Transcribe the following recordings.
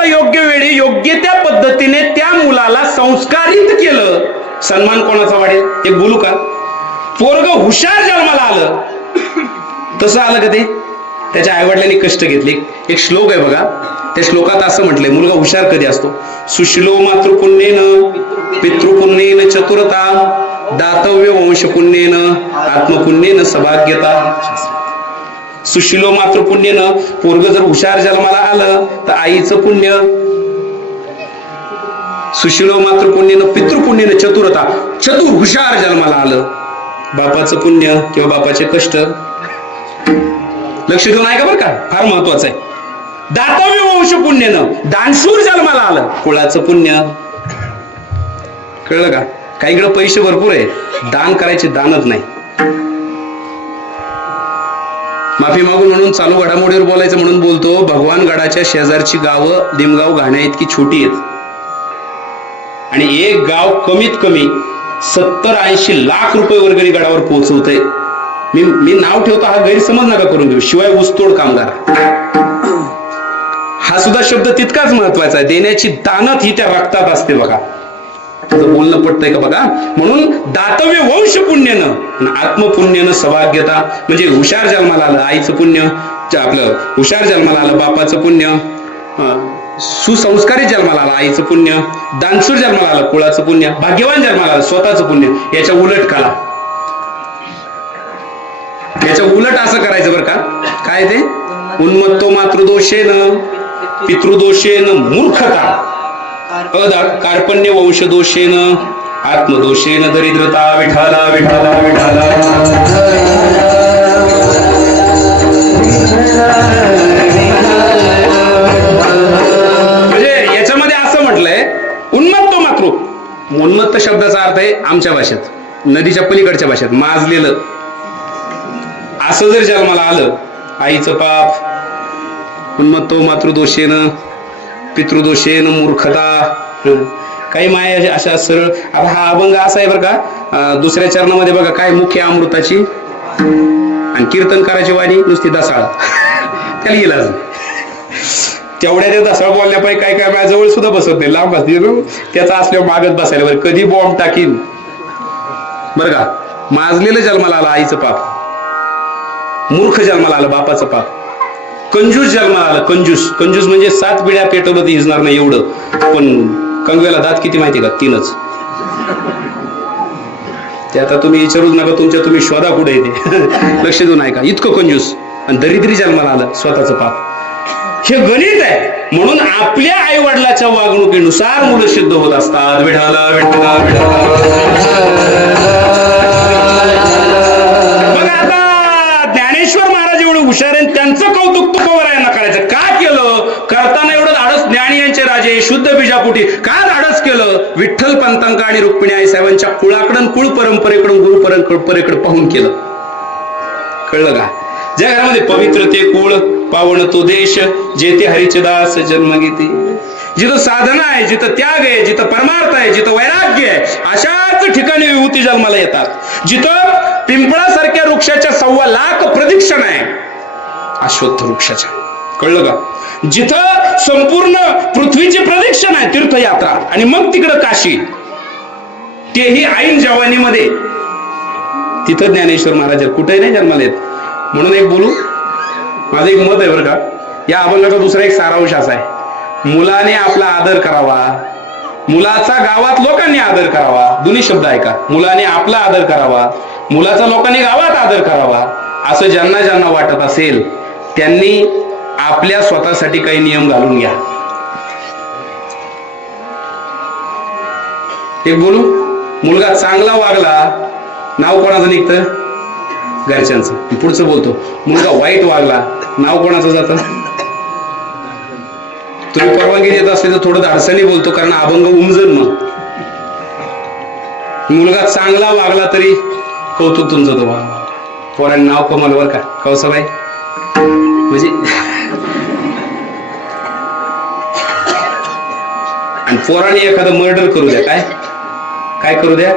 आता योग्य वेळी योग्य त्या पद्धतीने त्या मुलाला संस्कारित केलं, सन्मान कोणाचा वाढेल? एक बोलू का? पोरग हुशार जन्माला आलं, तसं आलं का ते? त्याच्या आईवडिलांनी कष्ट घेतले. एक श्लोक आहे बघा, त्या श्लोकात असं म्हटलंय, मुलगा हुशार कधी असतो? सुशिलो मातृपुण्येन पितृपुण्येन चतुरता दातव्य वंशपुण्येन आत्मपुण्येन सौभाग्यता. सुशिलो मातृपुण्येन, पोरग जर हुशार जन्माला आलं तर आईचं पुण्य. सुशिलो मातृपुण्येन पितृपुण्येन चतुरता, चतुर हुशार जन्माला आलं, बापाचं पुण्य किंवा बापाचे कष्ट. लक्ष देऊन ऐका बरं का, फार महत्वाचं आहे. दातव्य वंश पुण्यनं, दानशूर जन्माला आलं, कुळाचं पुण्य. कळलं का? काहीकडे पैसे भरपूर आहे, दान करायचे दानच नाही. माफी मागून म्हणून चालू घडामोडीवर बोलायचं म्हणून बोलतो. भगवान गडाच्या शेजारची गावं लिमगाव घाण्या इतकी छोटी आहेत आणि एक गाव कमीत कमी 70-80 लाख रुपये वर्गणी गडावर पोहोचवतंय. मी नाव ठेवतो, हा गैरसमज नका करून घेऊ. शिवाय ऊसतोड कामगार हा सुद्धा शब्द तितकाच महत्वाचा आहे. देण्याची दानत ही त्या रक्तात असते बघा. तुझं बोलणं पटतंय का बघा? म्हणून दातव्य वंश पुण्यनं आत्मपुण्यनं सौभाग्यता, म्हणजे हुशार जन्माला आलं आईचं पुण्य, आपलं हुशार जन्माला आलं बापाचं पुण्य, सुसंस्कारित जन्माला आलं आईचं पुण्य, दानशूर जन्माला आलं कुळाचं पुण्य, भाग्यवान जन्माला आलं स्वतःचं पुण्य. याच्या उलट करा, याच्या उलट असं करायचं बरं का. काय ते? उन्मत्तो मातृदोषेन पितृदोषेन मूर्खता, कार्पण्य वंशदोषेन आत्मदोषेन दरिद्रता. विठाला विठाला विठाला. म्हणजे याच्यामध्ये असं म्हटलंय, उन्मत्तो मातृ, उन्मत्त शब्दाचा अर्थ आहे आमच्या भाषेत, नदीच्या पलीकडच्या भाषेत माजलेलं. असं जर जन्माला आलं, आईचं पाप, उन्मत्तो मातृदोषेन पितृदोषेन मूर्खता. काही माया अशा सरळ. आता हा अभंग असा आहे बरं का, दुसऱ्या चरणामध्ये बघा काय, मुख्य अमृताची आणि कीर्तनकाराची वाणी नुसती दसाळ. त्याला इलाज तेवढ्या त्या दसाळ बोलण्यापायी काय काय माझ्याजवळ सुद्धा बसत नाही, लांब असते त्याचा असल्यावर मागत बसायला बरं, कधी बॉम्ब टाकीन बरं का. माजलेलं जन्माला आलं आईचं पाप, मूर्ख जन्माला आलं बापाचं पाप, कंजूस जन्माला आलं कंजूस. कंजूस म्हणजे 7 पिढ्या पेटवलं तर हिजणार नाही एवढं, पण कंगव्याला दात किती माहिती का? 3च. ते आता तुम्ही विचारूच नका, तुमच्या तुम्ही शोधा कुठे येते. लक्ष देऊन ऐका, इतकं कंजूस. आणि दरिद्री जन्माला आलं स्वतःचं पाप. हे गणित आहे. म्हणून आपल्या आई वडिलाच्या वागणुकीनुसार मुलं सिद्ध होत असतात. विठाला विठाला विठाला. ज्ञानेश्वर महाराज एवढे हुशार आहेत, त्यांचं कौतुक तुकोबरायांना करायचं. का केलं? करताना एवढं धाडस ज्ञानी यांचे राजे शुद्ध बीजापुटी का धाडस केलं? विठ्ठल पंतांका आणि रुक्मिणी आई साहेबांच्या कुळाकडून, कुळ परंपरेकडून, गुरु परंपरेकडे पाहून केलं. कळलं का? ज्या घरामध्ये पवित्र ते कुळ, पावन तो देश, जेथे हरीचे दास जन्म घेते, जिथं साधना आहे, जिथं त्याग आहे, जिथं परमार्थ आहे, जिथं वैराग्य आहे, अशाच ठिकाणी विभूती जन्माला येतात. जिथं पिंपळासारख्या वृक्षाच्या 1.25 लाख प्रदक्षिणा आहे अश्वत्थ वृक्षाच्या. कळलं का? जिथं संपूर्ण पृथ्वीची प्रदक्षिणा आहे, तीर्थयात्रा, आणि मग तिकडं काशी, तेही ऐन जवानीमध्ये. तिथं ज्ञानेश्वर महाराज कुठेही नाही जन्माला येत. म्हणून एक बोलू, माझं एक मत आहे बरं का. या अभंगाचा दुसरा एक सारांश असा आहे, मुलाने आपला आदर करावा, मुलाचा गावात लोकांनी आदर करावा. दोन्ही शब्द ऐका, मुलाने आपला आदर करावा, मुलाचा लोकांनी गावात आदर करावा. असं ज्यांना ज्यांना वाटत असेल त्यांनी आपल्या स्वतःसाठी काही नियम घालून घ्या. एक बोलू, मुलगा चांगला वागला, नाव कोणाचं निघतं? घरच्यांचं. पुढचं बोलतो, मुलगा वाईट वागला, नाव कोणाचं जातं? तुम्ही परवानगी देत असले तर थोडं धाडसाने बोलतो, कारण अभंग उमजन. मग मुलगा चांगला वागला तरी कौतुक तुमचं. तो पोरांनी नाव कमाल बर का कौसाबाई, म्हणजे आणि पोरांनी एखादं मर्डर करू द्या, काय करू द्या,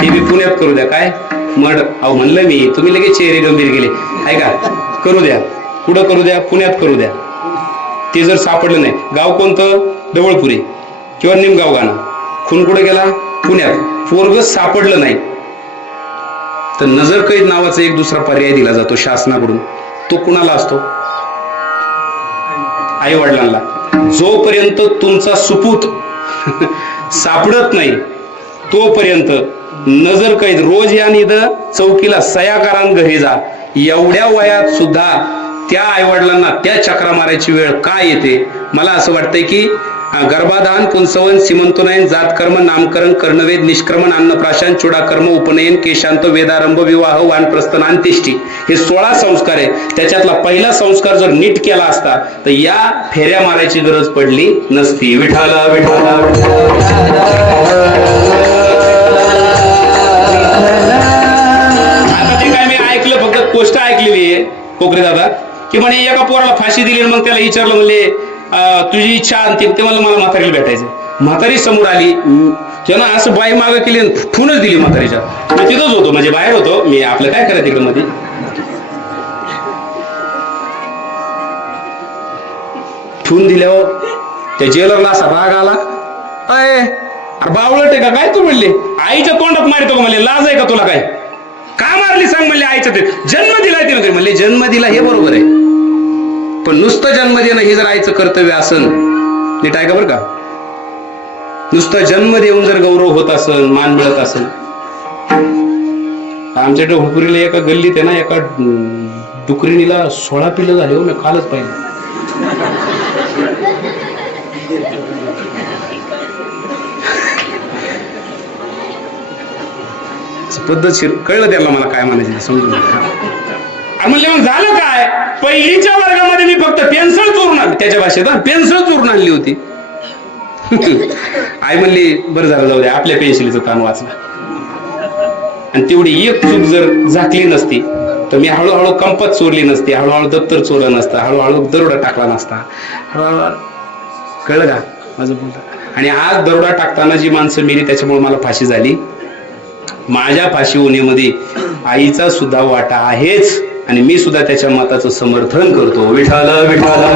ते बी पुण्यात करू द्या. काय मर्डर? अहो म्हणलं मी, तुम्ही लगेच चेहरे गंभीर गेले. आहे का? करू द्या, पुढं करू द्या, पुण्यात करू द्या. ते जर सापडलं नाही, गाव कोणतं? डवळपुरी किंवा निमगाव गाणं. खून कुठे गेला? पुण्यात. पोरग सापडलं नाही तर नजर कैद नावाचा एक दुसरा पर्याय दिला जातो शासनाकडून. तो कुणाला असतो? आई वडिलांना. जोपर्यंत तुमचा सुपूत सापडत नाही तोपर्यंत नजर कैद. रोज या निध चौकीला सयाकारान घरी जा. एवढ्या वयात सुद्धा त्या आईवडिलांना त्या चक्रा मारायची वेळ काय येते? मला असं वाटतंय की गर्भाधान, पुंसवन, सीमंतोनयन, जातकर्म, नामकरण, कर्णवेद, निष्क्रमण, अन्नप्राशन, चूडाकर्म, उपनयन, केशांत, वेदारंभ, विवाह, वानप्रस्थान, अंत्येष्टी हे 16 संस्कार आहे. त्याच्यातला पहिला संस्कार जर नीट केला असता तर या फेऱ्या मारायची गरज पडली नसती. विठाला विठाला. आता ते काय मी ऐकलं, फक्त गोष्ट ऐकलेली आहे कोकरे दादा, की म्हणे एका पोराला फाशी दिली, मग त्याला विचारलं म्हणले तुझी इच्छा अंतिम. ते मला म्हातारीला भेटायचं. म्हातारी समोर आली, त्यानं असं बाई मागं केली, ठूनच दिली म्हातारीच्या. मी तिथंच होतो, म्हणजे बाहेर होतो मी, आपलं काय करायचं तिकडं मध्ये. ठून दिल्यावर त्या जेलरला असा राग आला, अरे बावळट आहे का काय तू? म्हणले आईच्या तोंडात मारितो का? म्हणले लाज आहे का तुला? काय का मारली सांग? म्हणले आईच्या ते जन्म दिलाय तिने. म्हणले जन्म दिला हे बरोबर आहे, पण नुसतं जन्म देणं हे जर आईचं कर्तव्य असन, नीट आहे का बरं का? नुसतं जन्म देऊन जर गौरव होत असन, मान मिळत असन. आमच्या ढोळपुरीला एका गल्लीत आहे ना, एका डुकरीनीला 16 पिल्लं झाले हो, मी कालच पाहिलं. पद्धतशीर कळलं त्याला मला काय म्हणायचं समजून. म्हणले मग झालं काय? पहिलीच्या वर्गामध्ये मी फक्त पेन्सिल चोरून आणली, त्याच्या भाषेत पेन्सिल चोरून आणली होती. आई म्हणली बरं झालं, जाऊ द्या, आपल्या पेन्सिलीचं ताण वाचला. आणि तेवढी एक चूक जर झाकली नसती तर मी हळूहळू कंपत चोरली नसती, हळूहळू दप्तर चोरलं नसतं, हळूहळू दरोडा टाकला नसता. कळलं का माझं बोलता? आणि आज दरोडा टाकताना जी माणसं मेली त्याच्यामुळे मला फाशी झाली. माझ्या फाशी होण्यामध्ये आईचा सुद्धा वाटा आहेच, आणि मी सुद्धा त्याच्या मताचं समर्थन करतो. विठाला विठाला.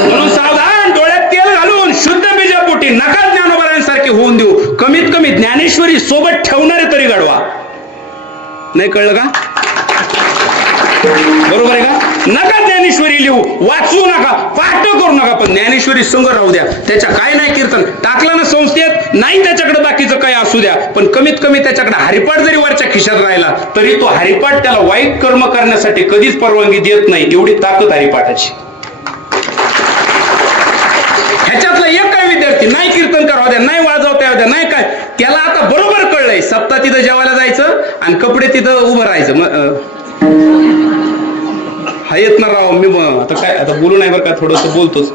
म्हणून सावधान, डोळ्यात तेल घालून शुद्ध बीजापोटी नका ज्ञानोबारांसारखे होऊन देऊ. कमीत कमी ज्ञानेश्वरी सोबत ठेवणारे तरी घडवा. नाही कळलं का? बरोबर आहे का? नका ज्ञानेश्वरी लिहू, वाचू नका, पाठ करू नका, पण ज्ञानेश्वरी संग राहू द्या. त्याच्या काय नाही कीर्तन टाकलं ना संस्थेत, नाही त्याच्याकडे बाकीचं काही असू द्या, पण कमीत कमी त्याच्याकडे हरिपाठ जरी वरच्या खिशात राहिला तरी तो हरिपाठ त्याला वाईट कर्म करण्यासाठी कधीच परवानगी देत नाही. एवढी ताकद हरिपाठाची. ह्याच्यातला एक काय विद्यार्थी नाही कीर्तन करावं द्या, नाही वाजवता येऊ द्या, नाही काय, त्याला आता बरोबर कळलंय सप्ताह तिथं जेवायला जायचं आणि कपडे तिथं उभं राहायचं. हा येत ना राव, मी आता काय, आता बोलू नाही बरं का, थोडंसं बोलतोच.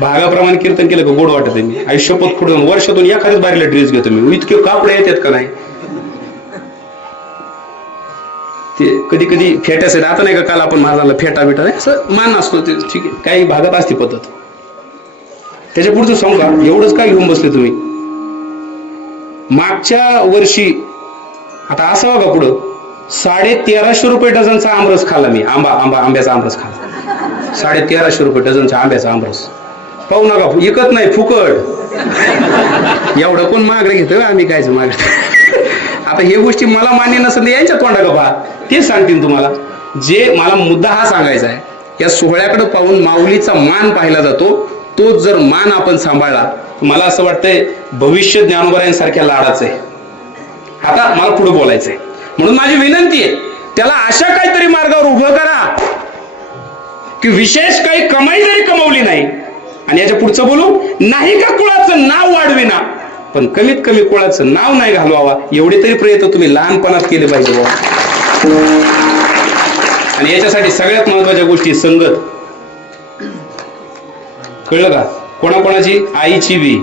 भागाप्रमाणे कीर्तन केलं का गोड वाटत आहे. मी आयुष्यपत पुढे वर्षातून एखाद्याच बारीला ड्रेस घेतो मी. इतके कापडे येतात का नाही, ते कधी कधी फेट्यास आहेत. आता नाही का काल आपण माझा फेटा बिटा असं मान असतो ते, ठीक आहे, काही भागात असते पद्धत. त्याच्या पुढचं सांगू का, एवढंच काय घेऊन बसले तुम्ही? मागच्या वर्षी आता असावं का पुढं 1350 रुपये डझनचा आमरस खाल्ला मी. आंब्याचा आमरस खाल्ला. 1350 रुपये डझनचा आंब्याचा आमरस. पाहू नका, विकत नाही, फुकट. एवढं कोण मागणं घेतं? आम्ही कायच मागत. आता हे गोष्टी मला मान्य नसेल यांच्या तोंडा का पहा, ते सांगतील तुम्हाला. जे मला मुद्दा हा सांगायचा आहे, या सोहळ्याकडे पाहून माऊलीचा मान पाहिला जातो. तोच जर मान आपण सांभाळला, मला असं वाटतंय भविष्य ज्ञानोबरायांसारख्या लाडाचं आहे. आता मला पुढे बोलायचंय, म्हणून माझी विनंती आहे, त्याला अशा काहीतरी मार्गावर उभं करा की विशेष काही कमाई जरी कमवली नाही, आणि याच्या पुढचं बोलू नाही का कुळाचं नाव वाढविना, पण कमीत कमी कुळाचं नाव नाही घालवावा, एवढे तरी प्रयत्न तुम्ही लहानपणात केले पाहिजे बाबा. आणि याच्यासाठी सगळ्यात महत्वाच्या गोष्टी संगत. कळलं का? कोणाकोणाची? आईची बी.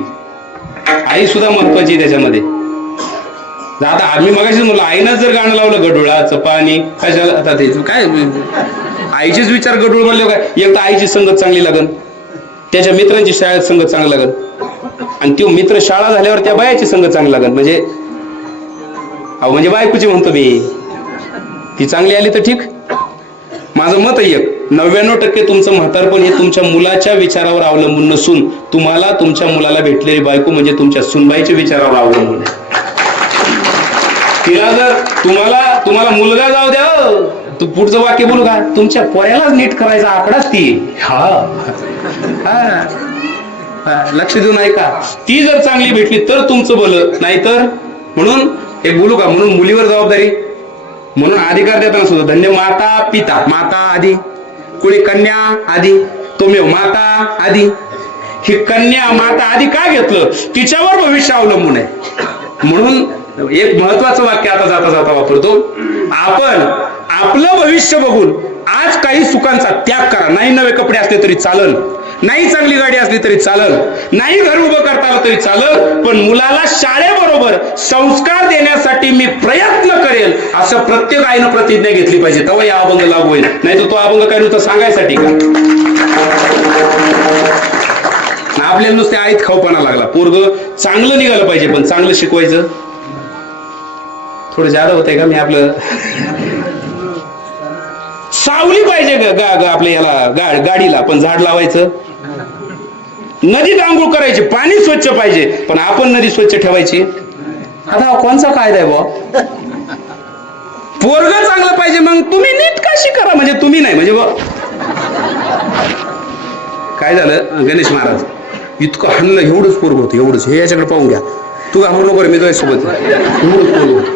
आई सुद्धा महत्वाची आहे त्याच्यामध्ये. आता आम्ही मगाशीच म्हणलं, आईनंच जर गाणं लावलं गडुळाचं पाणी, कशाला आता ते काय आईचेच विचार गडुळ म्हणले काय. एक तर आईची संगत चांगली लागन, त्याच्या मित्रांची शाळेत संगत चांगली लागन, आणि तो मित्र शाळा झाल्यावर त्या बायाची संगत चांगली लागन. म्हणजे बायकोची म्हणतो मी, ती चांगली आली तर ठीक. माझं मत आहे एक, 99% तुमचं म्हातारपण हे तुमच्या मुलाच्या विचारावर अवलंबून नसून तुम्हाला तुमच्या मुलाला भेटलेली बायको म्हणजे तुमच्या सुनबाईच्या विचारावर अवलंबून आहे. तिला जर तुम्हाला मुलगा जाऊ द्या, तू पुढचं वाक्य बोलू का, तुमच्या पोऱ्यालाच नीट करायचा आकडाच ती. लक्ष देऊन ऐका, ती जर चांगली भेटली तर तुमचं भलं, नाही तर म्हणून एक बोलू का, म्हणून मुलीवर जबाबदारी, म्हणून अधिकार देताना सुद्धा धन्य माता पिता, माता आधी, कुणी कन्या आधी, तोमेव माता आधी. ही कन्या माता आधी का घेतलं, तिच्यावर भविष्य अवलंबून आहे. म्हणून एक महत्वाचं वाक्य आता जाता जाता वापरतो, आपण आपलं भविष्य बघून आज काही सुखांचा त्याग करा. नाही नवे कपडे असले तरी चालल, नाही चांगली गाडी असली तरी चालल, नाही घर उभं करता आलं तरी चालल, पण मुलाला शाळेबरोबर संस्कार देण्यासाठी मी प्रयत्न करेल असं प्रत्येक आईनं प्रतिज्ञा घेतली पाहिजे, तेव्हा या अभंग लागू होईल. नाही तर तो अभंग काय नुसतं सांगायसाठी का, आपल्याला नुसते आईत खाऊपणा लागला. पोरग चांगलं निघालं पाहिजे पण चांगलं शिकवायचं. थोडं जादा होतंय का, मी आपलं सावली पाहिजे आपल्या याला गाडीला पण झाड लावायचं, नदीत आंघोळ करायची पाणी स्वच्छ पाहिजे पण आपण नदी स्वच्छ ठेवायची. आता कोणचा कायदा आहे बुवा, पोरग चांगलं पाहिजे मग तुम्ही नीट काशी करा, म्हणजे तुम्ही नाही म्हणजे काय झालं, गणेश महाराज इतकं हल्लं, एवढंच पोरग होतं, एवढंच, हे याच्याकडे पाहून घ्या, तू घाबरू नको मी तुझ्या सोबत, एवढंच पोरग होतं,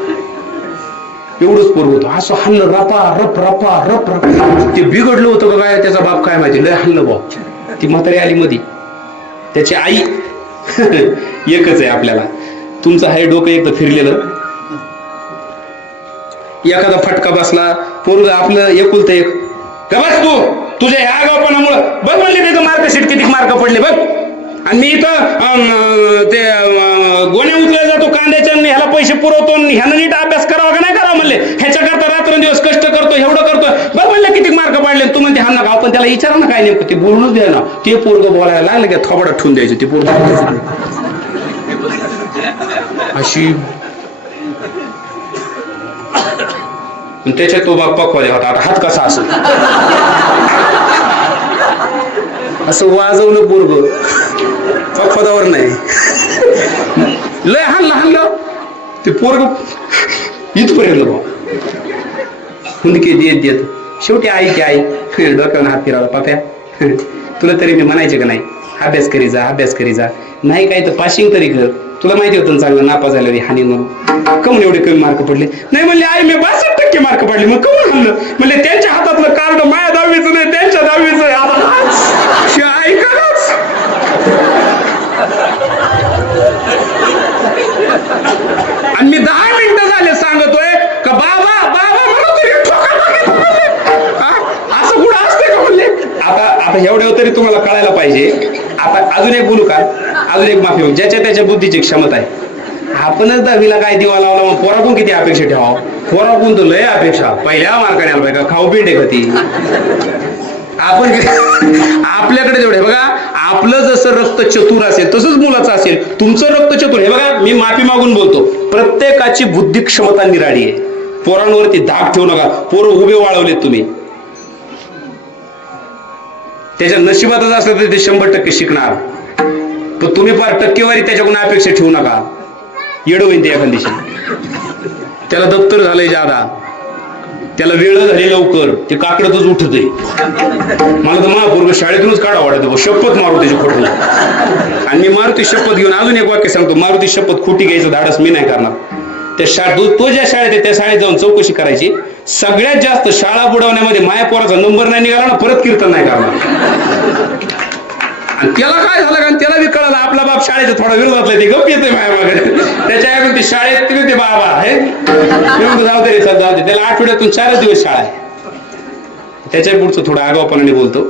एवढंच पोरग होतं, असं हल्लं रपा रप रपा रप रप. ते बिघडलं होतं का काय, त्याचा बाप काय माहिती, लय हल्लं बा. ती म्हातारी आली मध्ये, त्याची आई एकच आहे आपल्याला, तुमचं आहे डोकं एकदा फिरलेलं, एखादा फटका बसला, पोरग आपलं एकुलतं एक, बस तू तुझ्या ह्या आगाऊपणामुळं बघ म्हणले त्याचं मार्कशीट किती मार्क पडले बघ, आणि मी इथं ते गोण्या उचलला जातो कांद्याच्या, ह्याला पैसे पुरवतो, ह्यानं नीट अभ्यास करावा का नाही करावा म्हणले, ह्याच्याकरता रात्रंदिवस कष्ट करतो, एवढं करतो, बघ म्हणलं किती मार्क पाडले, तू म्हणते हा नका, पण त्याला विचारा ना काय नेमकं, ते बोलूनच द्या ना. ते पोरग बोलायला लागलं की थोबडा ठेवून द्यायचं, ते पोरग अशी. त्याच्यात तो बाप पकवाले होता, आता हात कसा असं असं वाजवलं पोरग, पदावर नाही, लय हाणलं ते पोरग इथपर्यंत हुंदके देत देत शेवटी आई की आई डोक्यावर हात फिरावला, पाप्या तुला तरी मी म्हणायचे का नाही अभ्यास करी जा, अभ्यास करी जा, नाही काय तर पासिंग तरी कर, तुला माहिती होतं चांगलं नापास झालं हानी म्हणून, कमून एवढे कमी मार्क पडले, नाही म्हणले आई मी 62% मार्क पडले, मग कमून हाणलं, म्हणले त्यांच्या हातातलं कार्ड माझ्या 10वीचं नाही त्यांच्या 10वीचं आहे, आता ऐकाच. आणि मी 10 मिनिटं झाले सांगतोय का बाबा बाबा म्हणून तरी असं कुठं असते का म्हणले. आता एवढ्या तरी तुम्हाला कळायला पाहिजे. आता अजून एक बोलू का, अजून एक माफी होईल, ज्याच्या त्याच्या बुद्धीची क्षमता आहे. आपणच 10वीला काय दिवा लावला, मग पोराकडून किती अपेक्षा ठेवा, पोराकडून तर लय अपेक्षा, पहिल्या मार्काने आला पाहिजे, खाऊ पिंडे का ती आपण आपल्याकडे जेवढे बघा, आपलं जसं रक्त चतुर असेल तसंच मुलाचं असेल, तुमचं रक्त चतुर. हे बघा मी माफी मागून बोलतो, प्रत्येकाची बुद्धी क्षमता निराळी आहे, पोरांवरती धाक ठेवू नका, पोरं उभे वाळवलेत तुम्ही, त्याच्या नशिबातच असलं तर ते 100% शिकणार, पण तुम्ही फार टक्केवारी त्याच्याकडून अपेक्षा ठेवू नका, येड होईन ते एखाद दिवशी. त्याला दप्तर झालंय जादा, त्याला वेळ झाली लवकर, ते काकडतच उठत आहे. मला तर महापूर्व शाळेतूनच काढा वाटत, शपथ मारू त्याची खोटी. आणि मी मारुती शपथ घेऊन अजून एक वाक्य सांगतो, मारुती शपथ खोटी घ्यायचं धाडस मी नाही करणार. त्या तो ज्या शाळेत आहे त्या शाळेत जाऊन चौकशी करायची, सगळ्यात जास्त शाळा बुडवण्यामध्ये माया पोराचा नंबर नाही निघाला ना, परत कीर्तन नाही करणार. आणि त्याला काय झालं, कारण त्याला बी कळलं आपला बाप शाळेचा थोडा विरोधातला, ते गप येते माया मागे, त्याच्या ते शाळेत ते बाबा हे जाऊ दे जाऊ दे, त्याला आठवड्यातून 4 दिवस शाळा आहे. त्याच्या पुढचं थोडं आगाऊपणाने बोलतो,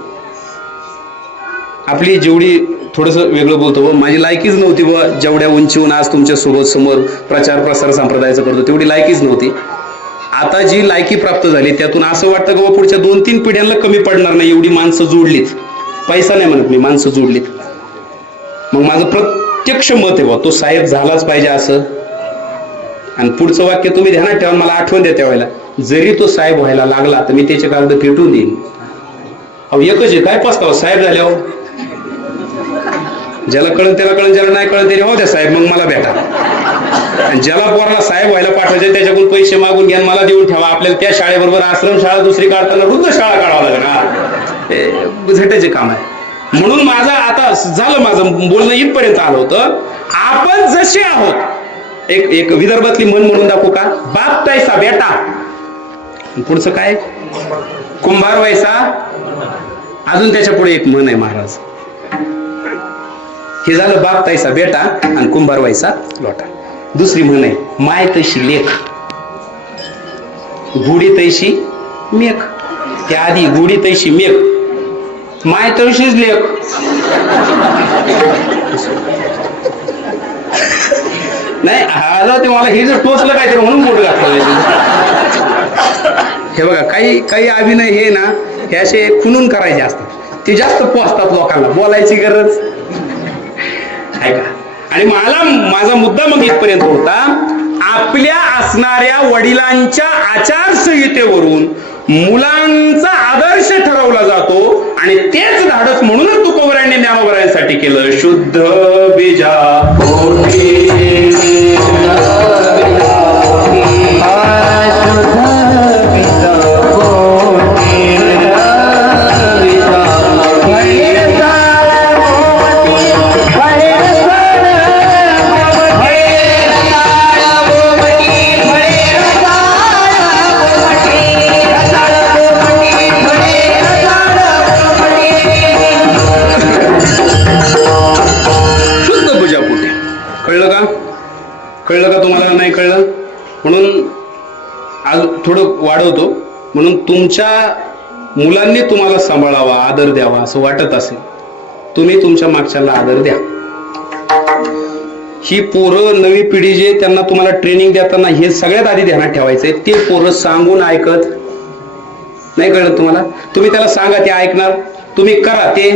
आपली जेवढी थोडस वेगळं बोलतो, माझी लायकीच नव्हती बा, जेवढ्या उंचीहून आज तुमच्या सोबत समोर प्रचार प्रसार संप्रदायाचं करतो तेवढी लायकीच नव्हती. आता जी लायकी प्राप्त झाली त्यातून असं वाटतं की पुढच्या 2-3 पिढ्यांना कमी पडणार नाही, एवढी माणसं जोडलीत. पैसा नाही म्हणत मी, माणसं जोडलीत. मग माझं प्रत्यक्ष मत आहे बा, तो साहेब झालाच पाहिजे असं. आणि पुढचं वाक्य तुम्ही ध्यानात ठेवा, मला आठवण द्या त्यावेळेला, जरी तो साहेब व्हायला लागला तर मी त्याचे कागद फेटून देईन. अहो एकच आहे, काय पस्तावा साहेब झाल्यावर. ज्याला कळण त्याला कळण, ज्याला नाही कळण त्याने हो द्या साहेब, मग मला भेटा. आणि ज्याला पोराला साहेब व्हायला पाठवायचे त्याच्याकडून पैसे मागून घ्या, मला देऊन ठेवा. आपल्याला त्या शाळेबरोबर आश्रम शाळा दुसरी काढताना वृद्ध शाळा काढावं लागणार, झेटाचे काम आहे. म्हणून माझं आता झालं, माझं बोलणं इथपर्यंत आलं होतं. आपण जसे आहोत, एक विदर्भातली म्हण म्हणून दाखवू का? बाप तैसा बेटा, पुढचं काय? कुंभार वैसा. अजून त्याच्या पुढे एक म्हण आहे महाराज. हे झालं बाप तैसा बेटा आणि कुंभार वैसा लोटा. दुसरी म्हण आहे, माय तैशी लेख, गुढी तैशी मेघ. त्या आधी गुढी तैशी मेघ, माय तैशीच लेख. नाही हा ते मला हे जर टोचलं काहीतरी म्हणून बोट घातलं. हे बघा, काही अभिनय हे ना, हे असे खुनून करायचे असतात, ते जास्त पोचतात लोकांना, बोलायची गरज आहे का? आणि माझा मुद्दा मग इथपर्यंत होता, आपल्या असणाऱ्या वडिलांच्या आचारसंहितेवरून मुलांचा आदर्श ठरवला जातो आणि तेच धाडस म्हणूनच तुकोबरायांनी ज्ञानोबरायांसाठी केलं. शुद्ध बीजा कळलं का तुम्हाला? नाही कळलं म्हणून आज थोडं वाढवतो. म्हणून तुमच्या मुलांनी तुम्हाला सांभाळावा, आदर द्यावा असं वाटत असेल, तुम्ही तुमच्या मागच्याला आदर द्या. ही पोरं नवी पिढी जे त्यांना तुम्हाला ट्रेनिंग देताना हे सगळ्यात आधी ध्यानात ठेवायचंय, ते पोरं सांगून ऐकत नाही. कळलं तुम्हाला? तुम्ही त्याला सांगा, ते ऐकणार. तुम्ही करा ते.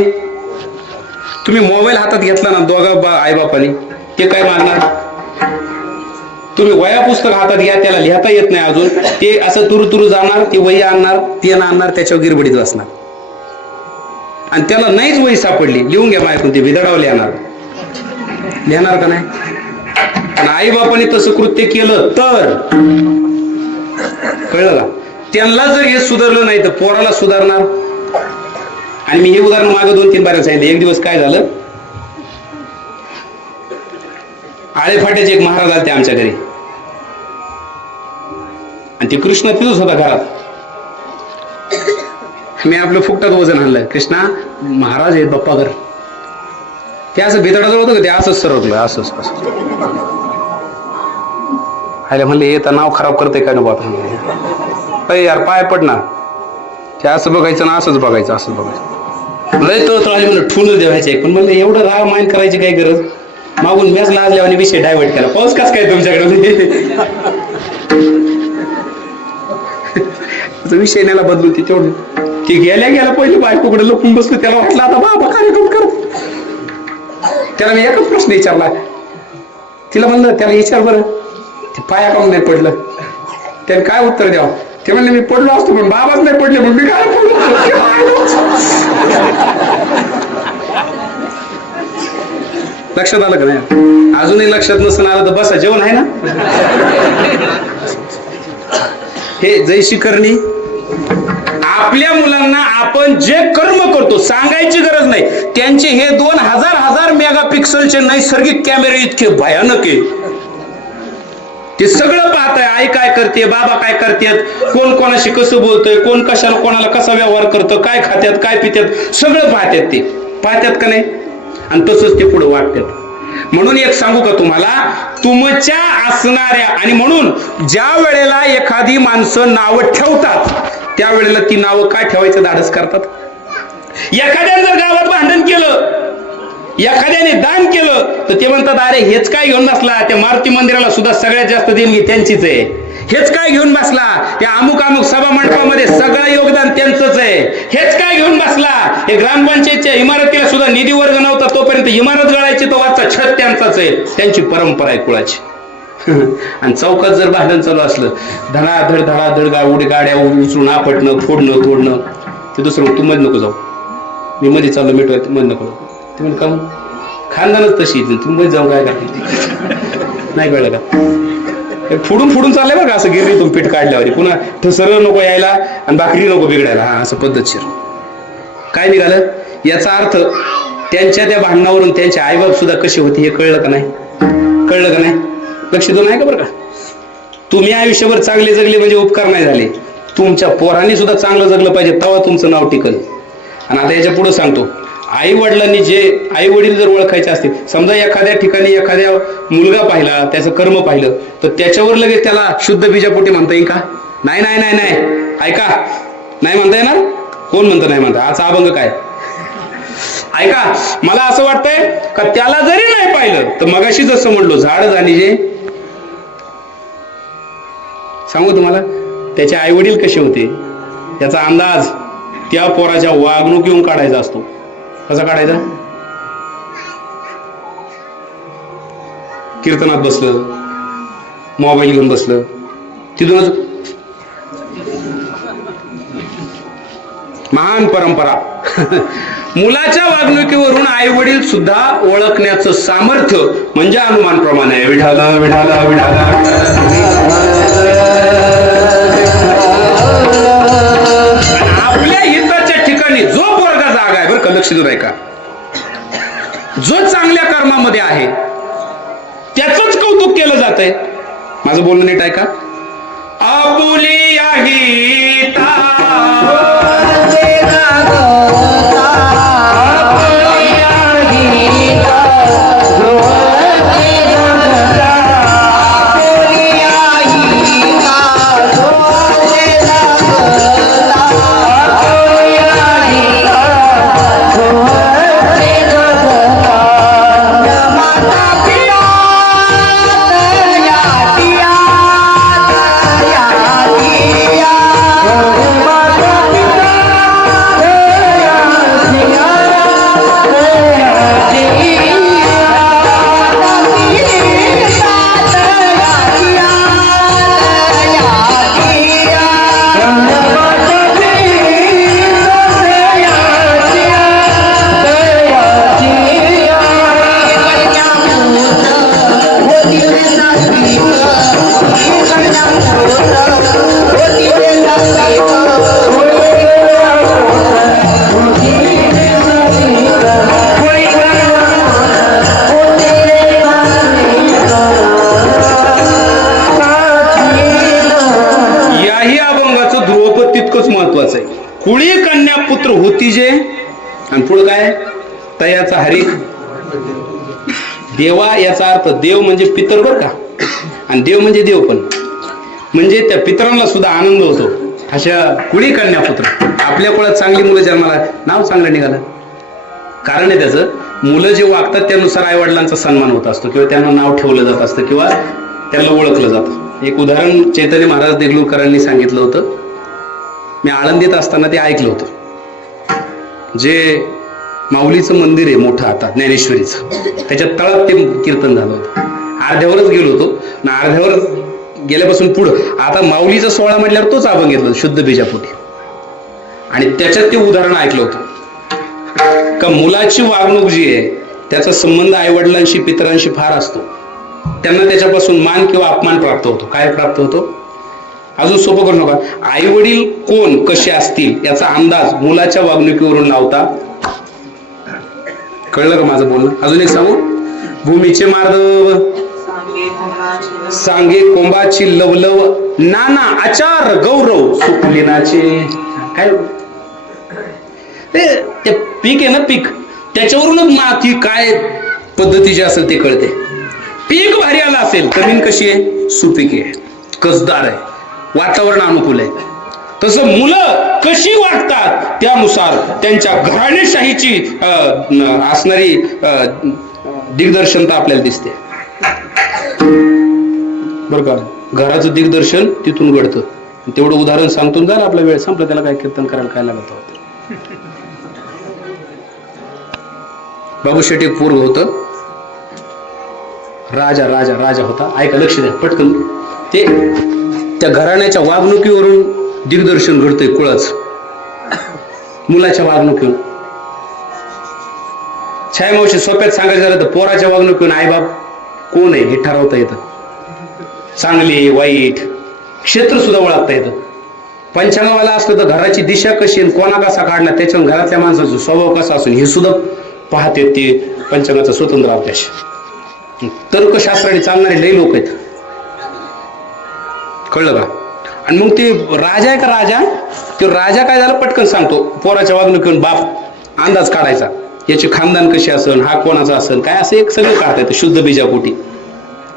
तुम्ही मोबाईल हातात घेतला ना दोघा आईबापाने, ते काय मागणार? तुम्ही वया पुस्तक हातात घ्या, त्याला लिहिता येत नाही अजून, ते असं तुरु जाणार, ती वही आणणार, पेन आणणार, त्याच्यावर गिरबडीत बसणार. आणि त्याला नाहीच वही सापडली, लिहून घ्या माझ्याकडून, ते विदडावं लिहिणार का नाही? आणि आई बापाने तसं कृत्य केलं तर कळलं का? त्यांना जर हे सुधारलं नाही तर पोराला सुधारणार. आणि मी हे उदाहरण मागे 2-3 बार सांगितलं. एक दिवस काय झालं, आळेफाट्याचे एक महाराज आले आमच्या घरी आणि ते कृष्ण तिथंच होता घरात. मी आपलं फुकटात वजन आणलं, कृष्णा महाराज आहेत बाप्पागर. ते असं बेतडाजवळ होतं का, ते असंच सरकलं, असंच आयला म्हणले हे तर नाव खराब करते काय ना बाप. यार पाय पडणार, ते असं बघायचं ना असंच बघायचं, असंच बघायचं. लय तो आली म्हणलं ठून देवायचे, पण म्हणलं एवढं राग माइंड करायची काही गरज. मागून मॅच लाजल्याने विषय डायव्हर्ट केला. पाऊस कस काय तुमच्याकडे? विषय न्याला बदलू ती तेवढं. ती गेल्या पहिले बायकोकडे लपून बसलो, त्याला वाटलं आता बाबा कार्यक्रम करत. त्याला मी एकच प्रश्न विचारला, तिला म्हणलं त्याला विचार बरं ते पाया काऊन नाही पडलं? त्याने काय उत्तर द्यावं? ते म्हणले मी पडलो असतो पण बाबाच नाही पडले, मग मी काय पडलो? लक्षात आलं का नाही? अजूनही लक्षात नसून आलं तर बसा, जेवण आहे ना. हे जैशी करणी. आपल्या मुलांना आपण जे कर्म करतो सांगायची गरज नाही. त्यांचे हे 2000 मेगापिक्सलचे नैसर्गिक कॅमेरे इतके भयानक आहे, ते सगळं पाहताय. आई काय करते, बाबा काय करतात, कोण कोणाशी कसं बोलतोय, कोण कशाला कोणाला कसा व्यवहार करतो, काय खात्यात काय पित्यात, सगळं पाहतात. ते पाहतात का नाही? आणि तसंच ते पुढे वाटतात. म्हणून एक सांगू का तुम्हाला, तुमच्या असणाऱ्या, आणि म्हणून ज्या वेळेला एखादी माणसं नावं ठेवतात त्यावेळेला ती नावं काय ठेवायचं धाडस करतात. एखाद्याने जर गावात भांडण केलं, एखाद्याने दान केलं, तर ते म्हणतात अरे हेच काय घेऊन बसला, त्या मारुती मंदिराला सुद्धा सगळ्यात जास्त देणगी त्यांचीच आहे. हेच काय घेऊन बसला, त्या अमुक सभा मंडपामध्ये सगळं योगदान त्यांचंच आहे. हेच काय घेऊन बसला, हे ग्रामपंचायतच्या इमारतीला सुद्धा निधी वर्ग नव्हता, तोपर्यंत इमारत गळायची तो वाजता छत त्यांचाच आहे. त्यांची परंपरा आहे कुळाची. आणि चौकात जर भांडण चालू असलं, धडाधड गाड्या उचलून आपटणं, फोडणं, तोडणं, ते दुसरं तू मध्ये नको जाऊ, मी मध्ये चाललो मिठवाय, मध्ये नको जाऊ. ते म्हणजे का खानदानच तशी, तुम्ही मध्ये जाऊन काय करते नाही कळलं का? फुडून चाललंय बघा असं गिरणीतून पीठ काढल्यावर, पुन्हा ठसर नको यायला आणि भाकरी नको बिघडायला. हा असं पद्धतशीर काय निघालं? याचा अर्थ त्यांच्या त्या भांडणावरून त्यांचे आईबाप सुद्धा कसे होते हे कळलं का नाही? कळलं का नाही? लक्ष देऊन आहे का बरं का? तुम्ही आयुष्यभर चांगले जगले म्हणजे उपकार नाही झाले, तुमच्या पोरांनी सुद्धा चांगलं जगलं पाहिजे, तेव्हा तुमचं नाव टिकल. आणि आता याच्या पुढे सांगतो, आई वडिलांनी जे आई वडील जर ओळखायचे असतील, समजा एखाद्या ठिकाणी एखाद्या मुलगा पाहिला, त्याचं कर्म पाहिलं, तर त्याच्यावर लगेच त्याला शुद्ध बीजापोटी म्हणता येईल का? नाही नाही नाही नाही, ऐका, नाही म्हणता येणार. कोण म्हणतं नाही म्हणता? आजचा अभंग काय? ऐका, मला असं वाटतंय का त्याला जरी नाही पाहिलं तर मगाशी जसं म्हणलो, झाड जाणीजे सांगू तुम्हाला त्याचे आई वडील कसे होते याचा अंदाज त्या पोराच्या वागणुकीहून काढायचा असतो. कसा काढायचा? कीर्तनात बसलं, मोबाईल घेऊन बसलं, तिथूनच महान परंपरा. मुलाच्या वागणुकीवरून आई वडील सुद्धा ओळखण्याचं सामर्थ्य म्हणजे अनुमानप्रमाणे आहे. विठाला विठाला विठाला. आपल्या हिताच्या ठिकाणी जो पोरगा जागा आहे बरं का, लक्ष देऊ का, जो चांगल्या कर्मामध्ये आहे त्याचंच कौतुक केलं जात आहे. माझं बोलणं नीट आहे का? आपुलिया हिता कुळी कन्या पुत्र होती जे, आणि पुढं काय? तयाचा हरिक देवा. याचा अर्थ देव म्हणजे पितर बर का, आणि देव म्हणजे देव पण, म्हणजे त्या पितरांना सुद्धा आनंद होतो. अशा कुळी कन्या पुत्र, आपल्या कुळात चांगली मुलं जन्माला, नाव चांगलं निघालं. कारण आहे त्याचं, मुलं जे वागतात त्यानुसार आई वडिलांचा सन्मान होत असतो, किंवा त्यांना नाव ठेवलं जात असतं, किंवा त्यांना ओळखलं जातं. एक उदाहरण चैतन्य महाराज देगलूरकरांनी सांगितलं होतं. मी आळंदीत असताना ते ऐकलं होतं. जे माऊलीचं मंदिर आहे मोठं आता ज्ञानेश्वरीचं, त्याच्या तळात ते कीर्तन झालं होतं. अर्ध्यावरच गेलो होतो ना, अर्ध्यावर गेल्यापासून पुढं आता माऊलीचा सोहळा म्हटल्यावर तोच अभंग घेतला शुद्ध बीजापोटी, आणि त्याच्यात ते उदाहरण ऐकलं होतं का मुलाची वागणूक जी आहे त्याचा संबंध आईवडिलांशी पितरांशी फार असतो. त्यांना त्याच्यापासून मान किंवा अपमान प्राप्त होतो. काय प्राप्त होतो? अजून सोपं करू नका, आई वडील कोण कसे असतील याचा अंदाज मुलाच्या वागणुकीवरून लावता. कळलं का माझं बोलणं? अजून एक सांगू, भूमीचे मार्दव सांगे कोंबाची लवलव, नाना आचार गौरव सुकलिनाचे. काय ते पीक आहे ना, पीक, त्याच्यावरूनच माती काय पद्धतीची असेल ते कळते. पीक भारी आलं असेल, जमीन कशी आहे? सुपीक आहे, कसदार आहे, वातावरण अनुकूल आहे. तसं मुलं कशी वागतात त्यानुसार त्यांच्या घराणेशाहीची असणारी दिग्दर्शनता आपल्याला दिसते बरं का. घराचं दिग्दर्शन तिथून घडतं. तेवढं उदाहरण सांगतो, झालं आपला वेळ संपला. त्याला काय कीर्तन करायला काय लागत होतं? बाबू शेठ एक पोरग होतं, राजा राजा राजा होता. ऐका, लक्ष द्या पटकन. ते त्या घराण्याच्या वागणुकीवरून दिग्दर्शन घडतंय कुळाच, मुलाच्या वागणुकीवरून. छायामावशी सोप्यात सांगायचं झालं तर पोराच्या वागणुकीवरून आईबाप कोण आहे हे ठरवता येतं. चांगले वाईट क्षेत्र सुद्धा ओळखता येतं. पंचांगवाला असलं तर घराची दिशा कशी आणि कोणा कसा काढला त्याच्यावर घरातल्या माणसाचा स्वभाव कसा असून हे सुद्धा पाहते ते पंचांगाचा स्वतंत्र अभ्यास. तर्कशास्त्राने चालणारे लई लोक आहेत, कळलं का? आणि मग ते राजा आहे का राजा, तो राजा काय झालं पटकन सांगतो. पोराच्या वागणुकीवरून बाप अंदाज काढायचा, याची खानदान कशी असेल, हा कोणाचा असेल काय, असं एक सगळं काढता येतं शुद्ध बीजापोटी.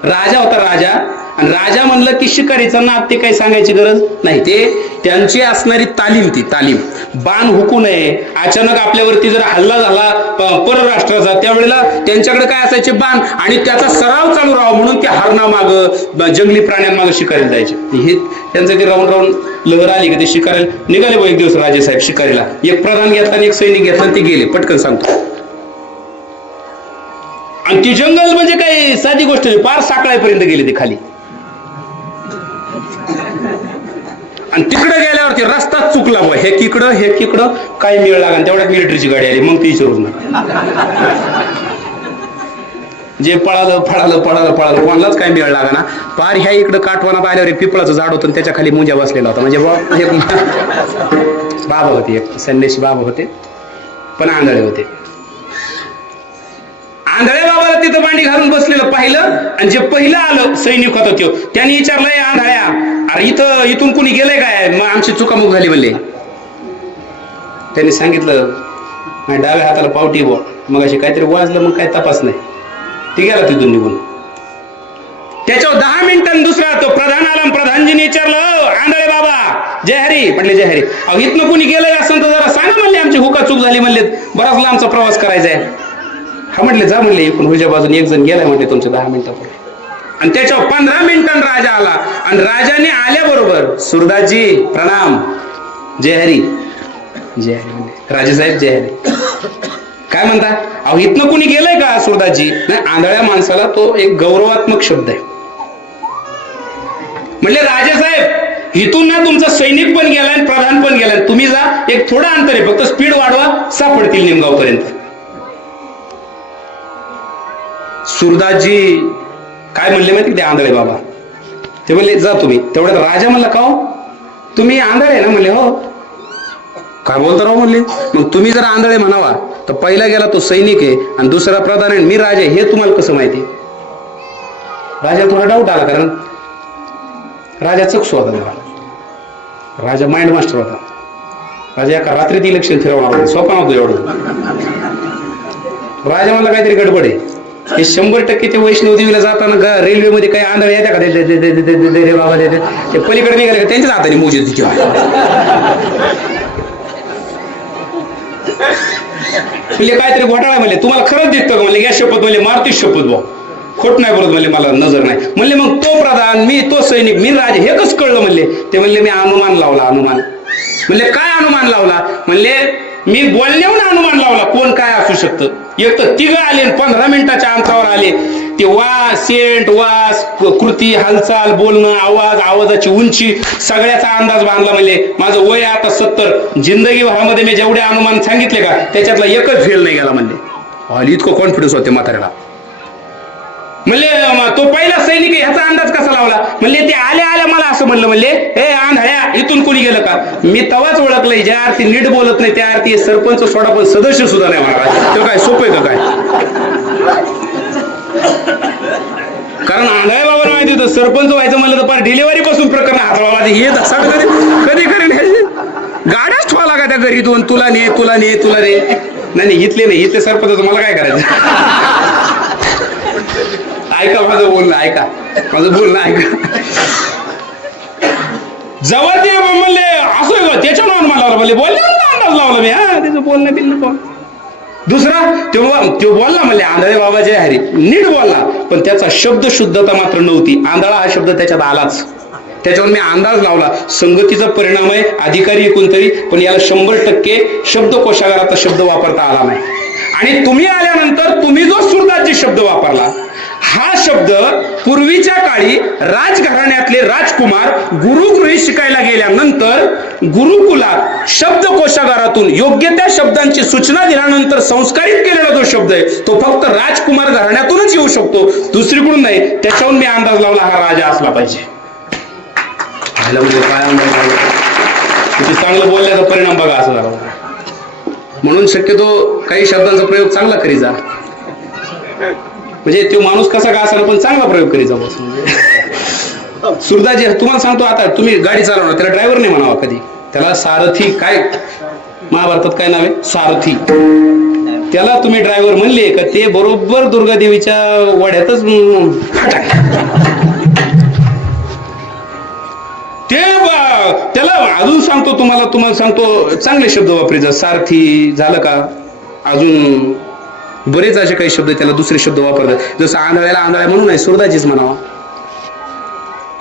राजा होता राजा, आणि राजा म्हणलं की शिकारीचं नाद ते काही सांगायची गरज नाही. ते त्यांची असणारी तालीम, ती तालीम बाण हुकू नये. अचानक आपल्यावरती जर हल्ला झाला परराष्ट्राचा, त्यावेळेला त्यांच्याकडे काय असायचे बाण, आणि त्याचा सराव चालू राहावा म्हणून ते हरणामाग जंगली प्राण्यांमाग शिकारीला जायचे. हे त्यांचं ते राहून राहून लहर आली की ते शिकारीला निघाले. एक दिवस राजेसाहेब शिकारीला, एक प्रधान घेतला आणि एक सैनिक घेतला आणि ते गेले. पटकन सांगतो. आणि ती जंगल म्हणजे काही साधी गोष्ट नाही, पार साकळापर्यंत गेले ते खाली. आणि तिकडे गेल्यावरती रस्ताच चुकला बा, हे तिकडं काय मिळ लागला. तेवढ्यात मिलिटरीची गाडी आली. मग ती विचारूच ना, जे पळालं कोणालाच काय मिळ लागा ना. पार ह्या इकडं काठवणात आल्यावर एक पिपळाचं झाड होतं, त्याच्या खाली मुंजा बसलेला होता. म्हणजे बाबा होते, एक संन्यासी बाबा होते, पण आंधळे होते. आंधळ्या बाबाला तिथं मांडी घालून बसलेलं पाहिलं, आणि जे पहिलं आलं सैनिक होता तो, त्यांनी विचारलंय आंधळ्या, अरे इथून कुणी गेलंय काय? मग आमची चुकामुक झाली म्हणले. त्यांनी सांगितलं माझ्या डाव्या हाताला पावटी बो, मग अशी काहीतरी वाजलं, मग काय तपास नाही. ते गेला तिथून निघून. त्याच्यावर 10 मिनिटांनी दुसरा तो प्रधान आला. प्रधानजीने विचारलं आंधळे बाबा जय हरी. म्हटले जय हरी. अहो इथनं कुणी गेलंय असं तर जरा सांगा म्हणले, आमची हुका चूक झाली म्हणले, बराच लांबचा प्रवास करायचा आहे. हा म्हटले जा म्हणले, एकूण हुज्या बाजून एक जण गेलाय म्हटले तुमच्या 10 मिनिटापूर्वी. आणि त्याच्यावर 15 मिनिटांनी राजा आला, आणि राजाने आल्याबरोबर सुरदासजी प्रणाम, जय हरी जय हरी म्हणले. राजेसाहेब जय हरी. काय म्हणता? अहो इथनं कुणी गेलंय का सुरदासजी? नाही, आंधळ्या माणसाला तो एक गौरवात्मक शब्द आहे. म्हणले राजेसाहेब इथून ना तुमचा सैनिक पण गेलाय, प्रधान पण गेलाय, तुम्ही जा, एक थोडं अंतर आहे, फक्त स्पीड वाढवा, सापडतील निमगाव पर्यंत. सुरदासजी काय म्हणले माहिती ते आंधळे बाबा? ते म्हणले जा तुम्ही. तेवढ्यात राजा म्हणला का हो तुम्ही आंधळे ना? म्हणले हो. काय बोलता राव म्हणले. मग तुम्ही जर आंधळे म्हणावा तर पहिला गेला तो सैनिक आहे आणि दुसरा प्रधान आहे, मी राजा, हे तुम्हाला कसं माहिती? राजा थोडा डाऊट आला, कारण राजा चक्षु होता जरा, राजा माइंड मास्टर होता. राजा एका रात्रीत इलेक्शन फिरवणार होते, सोपा नव्हतं एवढं. राजा म्हणला काहीतरी गडबड आहे. हे 100% ते वैष्णवदेवीला जाताना रेल्वेमध्ये काही आंधळे येत्या का? बाबा ते पलीकडे निघाले का त्यांच्याच हाताने मोजे तिथे. म्हणजे काहीतरी घोटाळा म्हणले, तुम्हाला खरंच दिसतं का? म्हणले या शपथ, म्हणले मारुती शपथ भाऊ, खोट नाही बोलत म्हणले, मला नजर नाही. म्हणले मग तो प्रधान, मी तो सैनिक, मी राजे, हे कसं कळलं? म्हणले ते म्हणले मी अनुमान लावला. अनुमान? म्हणले काय अनुमान लावला? म्हणले मी बोलण्याहून अनुमान लावला कोण काय असू शकतं. एक तर तिघ आले, 15 मिनिटाच्या अंतरावर आले. ते वास, सेंट, वास, कृती, हालचाल, बोलणं, आवाज, आवाजाची उंची, सगळ्याचा अंदाज बांधला. म्हणले माझं वय आता 70, जिंदगी भरामध्ये मी जेवढे अनुमान सांगितले का त्याच्यातला एकच फेल नाही गेला. म्हणले इतकं कॉन्फिडन्स होते म्हाताऱ्याला. म्हणले तो पहिला सैनिक ह्याचा अंदाज कसा लावला? म्हणले ते आल्या मला असं म्हणलं, म्हणले हे आंधळ्या इथून कोणी गेलं का? मी तवाच ओळखलंय, ज्या अर्थी नीट बोलत नाही त्या अर्थी सरपंच सोडा पण सदस्य सुद्धा नाही म्हणा. तो काय सोपं का काय? कारण आंधळ्या बाबांना माहिती होतं सरपंच व्हायचं म्हणलं तर फार डिलिव्हरी पासून प्रकरण हाताळावा. हे कधी करेन गाड्याच ठेवा लागा त्या घरीतून, तुला ने नाही इथले नाही, इथले सरपंच मला काय करायचं? ऐका माझं बोलणं, ऐका जवळ ते म्हणले असं त्याच्यावर अनुमान लावला. म्हणले अंदाज लावला मी, त्याचं बोलणं बिलणं. दुसरा तो बोलला म्हणले आंधळे बाबा जय हरी, नीट बोलला, पण त्याचा शब्द शुद्धता मात्र नव्हती. आंधळा हा शब्द त्याच्यात आलाच. त्याच्यावर मी अंदाज लावला. संगतीचा परिणाम आहे, अधिकारी कोणतरी, पण याला 100% शब्दकोशागाराचा शब्द वापरता आला नाही. आणि तुम्ही आल्यानंतर तुम्ही जो सुरदासजी शब्द वापरला, हा शब्द पूर्वीच्या काळी राजघराण्यातले राजकुमार गुरुगृही शिकायला गेल्यानंतर गुरुकुलात शब्दकोशागारातून योग्य त्या शब्दांची सूचना दिल्यानंतर संस्कारित केलेला जो शब्द आहे तो फक्त राजकुमार घराण्यातूनच येऊ शकतो, दुसरीकडून नाही. त्याच्याहून मी अंदाज लावला हा राजा असला पाहिजे. काय चांगलं बोलण्याचा परिणाम बघा असं झाला. म्हणून शक्यतो काही शब्दांचा प्रयोग चांगला करी जा, म्हणजे तो माणूस कसा का असावा पण चांगला प्रयोग करी जा. सुरदाजी तुम्हाला सांगतो, आता तुम्ही गाडी चालवणार त्याला ड्रायव्हर नाही म्हणावा कधी, त्याला सारथी. काय महाभारतात काय नाव आहे? सारथी. त्याला तुम्ही ड्रायव्हर म्हणले का ते बरोबर दुर्गादेवीच्या वाड्यातच ते त्याला अजून सांगतो तुम्हाला सांगतो चांगले शब्द वापरी जा. सारथी झालं का, अजून बरेच असे काही शब्द त्याला दुसरे शब्द वापरतात. जसं आंधळ्याला आंधळ्या म्हणून नाही, सुरदाजीच म्हणावा,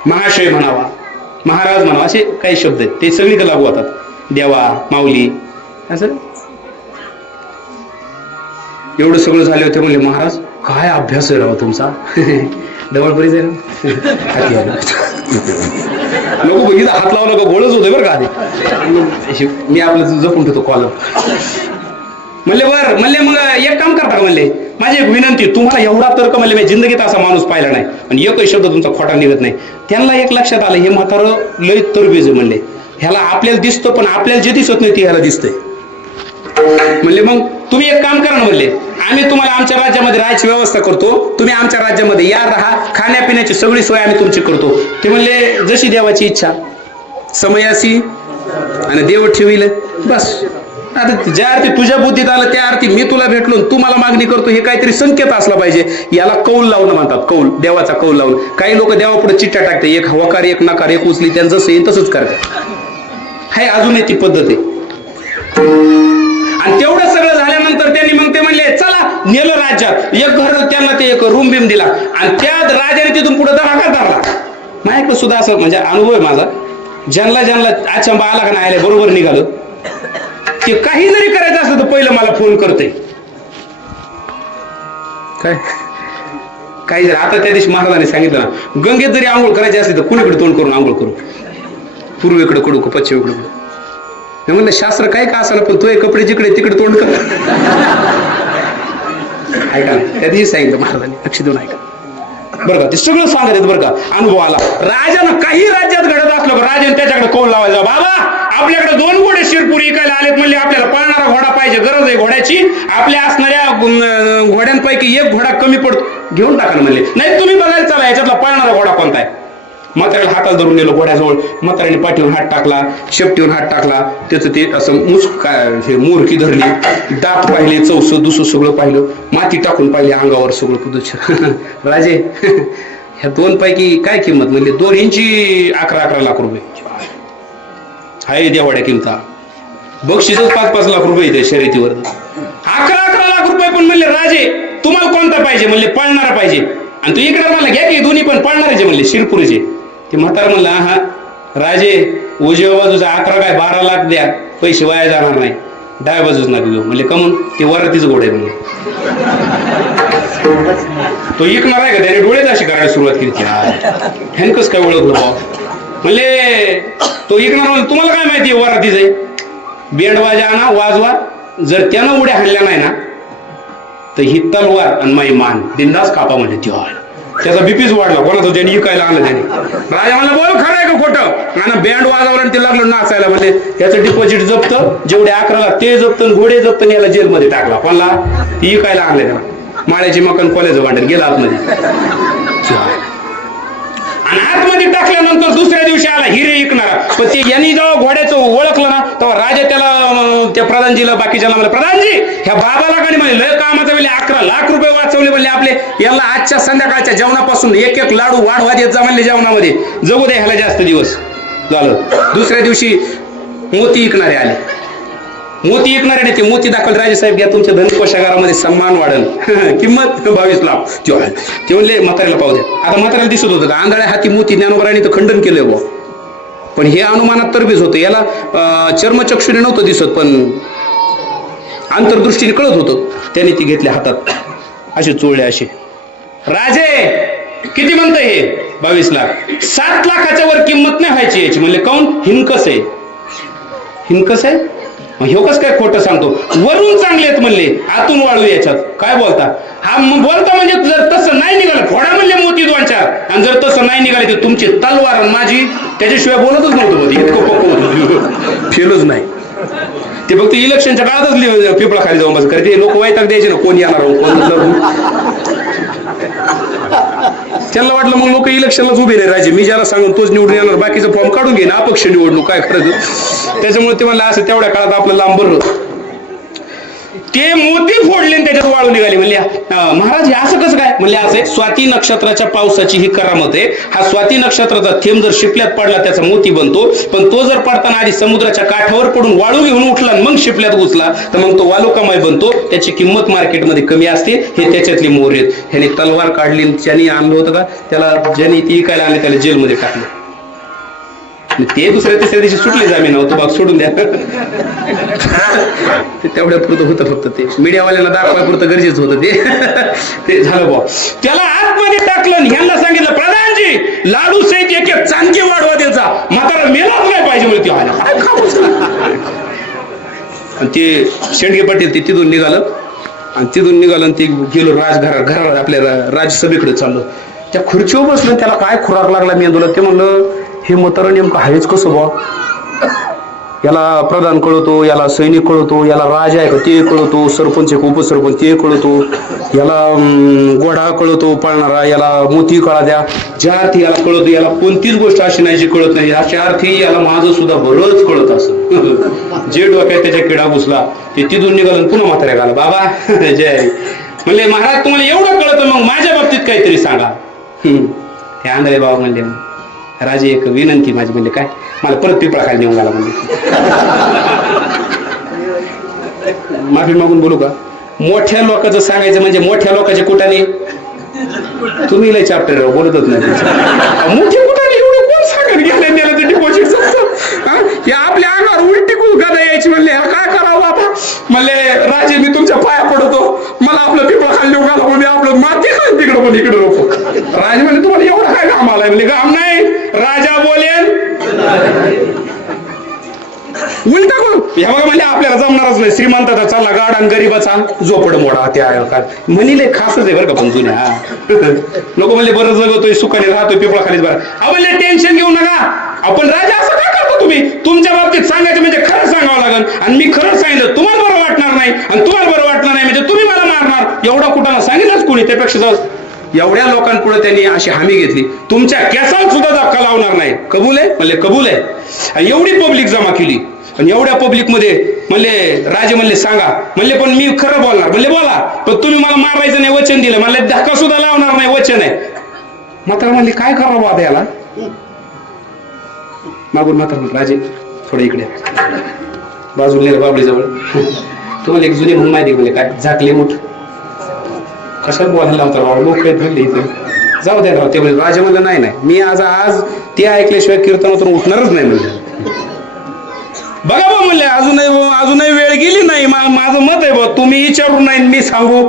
महाशय म्हणावा, महाराज म्हणावा, असे काही शब्द आहेत ते सगळीकडे लागू होतात. देवा, माऊली, असं. एवढं सगळं झाले होते म्हणले महाराज काय अभ्यास आहे राव तुमचा, डबळपरीच आहे ना. लोक बघितलं हात लावला का गोळच होते बरं का आधी. मी आपलं जपून ठेवतो कॉलर. म्हणले म्हणले मग एक काम करता का म्हणले, माझी एक विनंती, तुम्हाला एवढा तर्क म्हणले मी जिंदगीत असा माणूस पाहिला नाही आणि एकही शब्द तुमचा खोटा निघत नाही. त्यांना एक लक्षात आलं, हे म्हातारं लय तरबेज म्हणले, ह्याला आपल्याला दिसतं पण आपल्याला जे दिसत नाही ते ह्याला दिसतंय. म्हणले मग तुम्ही एक काम करा ना म्हणले, आम्ही तुम्हाला आमच्या राज्यामध्ये राहायची व्यवस्था करतो, तुम्ही आमच्या राज्यामध्ये या, राहा, खाण्यापिण्याची सगळी सोय आम्ही तुमची करतो. ते म्हणले जशी देवाची इच्छा, समयासी आणि देव ठेविल बस. आता ज्या अर्थी तुझ्या बुद्धीत आलं त्या अर्थी मी तुला भेटलो, तू मला मागणी करतो, हे काहीतरी संकेत असला पाहिजे. याला कौल लावणं म्हणतात, कौल, देवाचा कौल लावून. काही लोक देवापुढे चिठ्ठ्या टाकते, एक हवाकार एक नकार एक उचली, त्यांचं जसं येईल तसंच करतात. हाय अजूनही ती पद्धत आहे. आणि तेवढं सगळं झाल्यानंतर त्यांनी मग ते म्हणले चला, नेलं राज्यात. एक घर त्यांना ते एक रूम बिम दिला आणि त्या राजाने तिथून पुढे धडाका धरला. माझ्याकडे सुद्धा असं म्हणजे अनुभव आहे माझा, ज्यांना अचंबा आला का नाही आले बरोबर निघालं. ते काही जरी करायचं असलं तर पहिलं मला फोन करते. काय काही जर आता त्या दिवशी महाराजांनी सांगितलं ना, गंगेत जरी आंघोळ करायची असली तर कुणीकडे तोंड करून आंघोळ करू, पूर्वेकडे कडू का पश्चिमेकडे कडू. म्हणलं शास्त्र काय का असायला पण तो कपडे जिकडे तिकडे तोंड कर. ऐका ना, त्या दिवशी सांगितलं महाराजांनी, लक्ष देऊन ऐका बरं का. ते सगळं सांगत येत बरं का, अनुभव आला. राजानं काही राज्यात घडत असलं राजाने त्याच्याकडे कौल लावायचा, बाबा आपल्याकडे 2 घोडे शिरपूर इकायला आलेत म्हणले, आपल्याला पळणारा घोडा पाहिजे, गरज आहे घोड्याची. आपल्या असणाऱ्या घोड्यांपैकी एक घोडा कमी पडतो, घेऊन टाका म्हणले. नाही तुम्ही बघायला चला याच्यातला पळणारा घोडा कोणता आहे. म्हाताऱ्याला हातात धरून नेलो घोड्याजवळ, म्हाताऱ्याने पाठीवर हात टाकला, शेपटीवर हात टाकला, त्याचं ते असं हे मोरकी धरली, दात पाहिले, चौस दुसरं सगळं पाहिलं, माती टाकून पाहिले अंगावर सगळं पुढं. राजे ह्या 2 पैकी काय किंमत म्हणले, 2 इंची 11 लाख रुपये हाय देवाड्या किमता. बक्षीसच 5-5 लाख रुपये त्या शर्यतीवर. 11 लाख रुपये. पण म्हणले राजे तुम्हाला कोणता पाहिजे म्हणले, पळणारा पाहिजे. आणि तू इकडे मला घ्या की दोन्ही पण पळणारे म्हणले शिरपूरचे. ते म्हातारा म्हणला हा राजे उजव्या बाजूचा 11 काय 12 लाख द्या, पैसे वाया जाणार नाही, डाव्या बाजूच नका घेऊ म्हणले. कमून ते वरातीच घोड आहे म्हणले. तो ऐकणार आहे का, त्याने डोळेच अशी करायला सुरुवात केली. ह्यानकच काय ओळखलं भाऊ म्हणले, तो ऐकणार म्हणजे तुम्हाला काय माहिती वरातीच आहे, बेंड वाजा वाजवा, जर त्यानं उड्या हाणल्या नाही ना तर ही तलवार आणि माई मान बिंदास कापा म्हणजे ती. त्याचा बीपीच वाढला, कोणाचं त्याने इकायला आणलं त्याने. राजा म्हणला बोल खरं आहे का खोटं, आणि बँड वाजवलं आणि ते लागलं नाचायला. म्हणले त्याचं डिपॉझिट जप्त, जेवढे 11 लाख ते जप्त, घोडे जप्त, याला जेलमध्ये टाकला. कोणला ती इकायला आणले त्याला. माळ्याची मकान कॉलेज वाटेल गेला आतमध्ये, आणि आतमध्ये टाकल्यानंतर दुसऱ्या दिवशी आला हिरे विकणारा. पण ते यांनी जेव्हा घोड्याचं ओळखलं ना तेव्हा राजा त्याला त्या प्रधानजीला बाकीच्या म्हणलं, प्रधानजी ह्या बाबाला काही म्हणले लय कामाचा वेळी 11 लाख रुपये वाचवले म्हणले आपले, याला आजच्या संध्याकाळच्या जेवणापासून 1-1 लाडू वाढवा देत जा म्हणले जेवणामध्ये, जगू दे ह्याला जास्त दिवस. झालं दुसऱ्या दिवशी मोती विकणारे आले. मोती विकणारे ते मोती दाखवले, राजेसाहेब घ्या तुमच्या धनकोशागारामध्ये सन्मान वाढेल, किंमत 22 लाख. ते म्हणले म्हाताऱ्याला पाहू द्या. आता म्हाताऱ्याला दिसत होतं का आंधळ्या हाती मोती, ज्ञानोबरांनी तर खंडन केलंय बुवा, पण हे अनुमानात तरबेज होतं. याला चर्मचक्षुने नव्हतं दिसत पण अंतर्दृष्टीने कळत होतं. त्याने ती घेतल्या हातात, असे चोळले, असे राजे किती म्हणतंय हे 22 लाख 7 लाखाच्या वर किंमत नाही व्हायची याची. म्हणले काऊन? हिनकस आहे. हिनकस आहे ह्यो कस काय खोटं सांगतो? वरून चांगले आहेत म्हणले, आतून वाळू याच्यात. काय बोलता? हा बोलता म्हणजे जर तसं नाही निघालं फोडा म्हणले मोती 2-4, आणि जर तसं नाही निघाले तर तुमची तलवार माझी त्याच्याशिवाय बोलतच नव्हतं. इतकं पक्क फेलच नाही ते. फक्त इलेक्शनच्या काळातच पिपळा खाली जाऊन बस करते. लोक वैताग द्यायचे ना, कोण येणार कोण. त्यांना वाटलं मग लोक इलेक्शनलाच उभे नाही राहायचे, मी ज्याला सांगून तोच निवडून येणार, बाकीचं फॉर्म काढून घेईन, अपक्ष निवडणूक काय करायचं. त्याच्यामुळे ते म्हणलं असं तेवढ्या काळात आपलं लांब बरं. ते मोती फोडले त्याच्यात वाळू निघाली. म्हणले महाराज हे असं कसं काय? म्हणले असे स्वाती नक्षत्राच्या पावसाची ही करामत आहे. हा स्वाती नक्षत्राचा थेंब जर शिपल्यात पडला त्याचा मोती बनतो, पण तो जर पडताना आधी समुद्राच्या काठावर पडून वाळू घेऊन उठला मग शिपल्यात घुसला तर मग तो वालुकामय बनतो. त्याची किंमत मार्केटमध्ये कमी असते. हे त्याच्यातली मोहर आहेत. ह्याने तलवार काढली, ज्यांनी आणलं होतं का त्याला, ज्यांनी ती काय आणले त्याला जेलमध्ये टाकलं. ते दुसऱ्या तिसऱ्या दिवशी सुटले जामीन, होतो बाग सोडून द्या. ते तेवढ्या पुरतं होतं फक्त. ते मीडियावाल्यांना दाखवायपुरतं गरजेचं होतं ते झालं बा. त्याला आतमध्ये टाकलं, ह्यांना सांगितलं प्रधानजी लाडू सहित एक एक चांदके वाढवा द्यायचा, म्हातारा मेलाच नाही पाहिजे म्हणते. काय आणि ते शेंडगे पाटील ते तिथून निघालं, आणि तिथून निघालं आणि ते गेलो घरात आपल्या राज्यसभेकडे चाललो. त्या खुर्चीवर बसलं, त्याला काय खुराक लागला मेंदूला. ते म्हणलं हे म्हातारं नेमकं आहेच कसं बा? याला प्रधान कळतो, याला सैनिक कळतो, याला राजा आहे का ते कळतो, सरपंच आहे उपसरपंच ते कळतो, याला गोढा कळतो पाळणारा, याला मोती कळा द्या, ज्या अर्थी याला कळतो. याला कोणतीच गोष्ट अशी नाही जी कळत नाही. अशा अर्थी याला माझं सुद्धा बरंच कळत असं. जे डोक्यात त्याच्या किडा घुसला ते तिथून निघालं, पुन्हा म्हाताऱ्या घाला बाबा जय. म्हणले महाराज तुम्हाला एवढं कळतं मग माझ्या बाबतीत काहीतरी सांगा. ते आंधळे बाबा म्हणले राजे एक विनंती माझी. म्हणजे काय? मला परत पिपळा खाली नेऊन घाला म्हणजे. माफी मागून बोलू का? मोठ्या लोकांचं सांगायचं म्हणजे मोठ्या लोकांच्या कुटाने तुम्ही लय चॅप्टर बोलतच नाही. मोठे कुटाने एवढे कोण सांगत गेले त्याला ते डिपॉझिट हे आपल्या अंगावर उलटी कुलका यायची. म्हणले काय करावं आता? म्हणले राजे मी तुमच्या पाया पडतो, मला आपलं पिपळा खाली नेऊन घाला. म्हणजे आपलं माती खाली तिकडं पण इकडं नको. राजे म्हणजे तुम्हाला एवढं काय काम आलाय? म्हणजे काम नाही, राजा बोलेन उलटा करू. ह्या बघा म्हणजे आपल्याला जमणारच नाही. श्रीमंताचा चालला गाड आणि गरीबाचा झोपड मोडा. त्या म्हणले खासच आहे बरं का. पण जुन्या लोक म्हणले बरं जगतोय सुखाने राहतोय पिपळा खालीच बरं. म्हणले टेन्शन घेऊ नका. आपण राजा असं काय करतो तुम्ही? तुमच्या बाबतीत सांगायचं म्हणजे खरं सांगावं लागेल, आणि मी खरं सांगितलं तुम्हाला बरं वाटणार नाही, आणि तुम्हाला बरं वाटणार नाही म्हणजे तुम्ही मला मारणार. एवढा कुठाला सांगितलंच कोणी? त्यापेक्षा एवढ्या लोकांपुढे त्यांनी अशी हमी घेतली, तुमच्या केसाला सुद्धा धक्का लावणार नाही. कबूल आहे? म्हणले कबूल आहे. आणि एवढी पब्लिक जमा केली, आणि एवढ्या पब्लिक मध्ये म्हणले राजे म्हणले सांगा. म्हणले पण मी खरं बोलणार. म्हणले बोला, पण तुम्ही मला मारायचं नाही वचन दिलं. म्हणले धक्का सुद्धा लावणार नाही वचन आहे. म्हातारा म्हणले काय करावं आता याला? मागून म्हातारा राजे थोडं इकडे बाजूला नेलं बाबडी जवळ. तुम्हाला एक जुने म्हणून माहिती म्हणजे काय झाकले मोठ कशाला बोलायला होता लोक म्हणले इथं जाऊ द्या राव. ते म्हणजे राजा म्हणलं नाही नाही मी आज ते ऐकल्याशिवाय कीर्तनातून उठणारच नाही म्हणलं. बघा बा म्हणले अजूनही वेळ गेली नाही. माझं मत आहे बा, तुम्ही विचारून नाही मी सांगू.